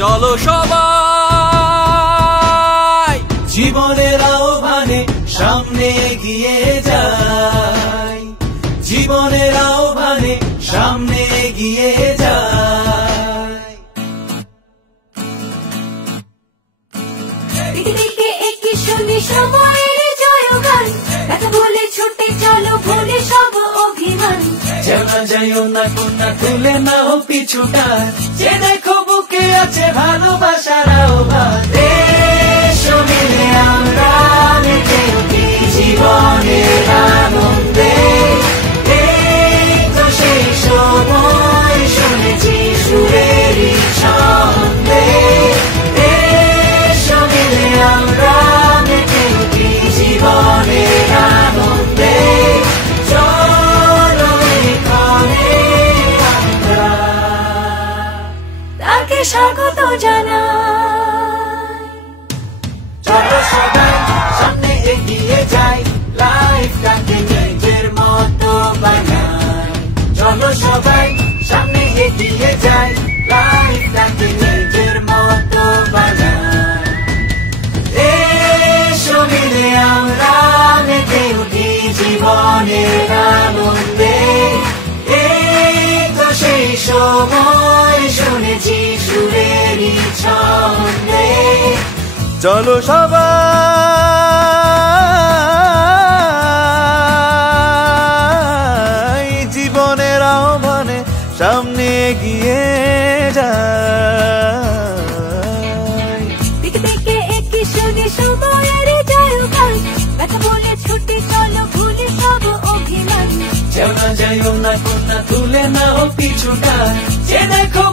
চলো সবাই জীবনের আহ্বানে সামনে এগিয়ে যাই, জীবনের আহ্বানে সামনে এগিয়ে যাই। পৃথিবীকে একই শুনি সময়ের জয়গান, কথা বলে ছুটে চলো ভুলে সব অভিমান। যেও না যাইও না কন্যা, তুলে নাও পিছুটা, যে দেখো বুকে আছে ভালোবাসার আহ্বান। দেশ মিলে আমরা মেতে উঠি জীবনের আনন্দে, এই তো সেই সময় শুনেছি সুরেরই ছন্দে। দেশ মিলে আমরা মেতে উঠি জীবনের আনন্দে, চলো এখানে আমরা তাকে স্বাগত জানাই। চলো সবাই সামনে এগিয়ে যাই, লাইফটাকে নিজের মতো বানাই। চলো সবাই সামনে এগিয়ে যাই, লাইফটাকে নিজের মতো বানাই। এসো মিলে আমরা মেতে উঠি জীবনের আনন্দে, এই তো সেই সময় শুনেছি সুরেরই ছন্দে। চলো সবাই জীবনের আহ্বানে সামনে এগিয়ে যাই। পৃথিবীকে একই শুনি সময়ের জয়গান, কথা বলে ছুটে চলো ভুলে সব অভিমান। যেও না যাইও না কন্যা, তুলে নাও পিছুটা, যে দেখো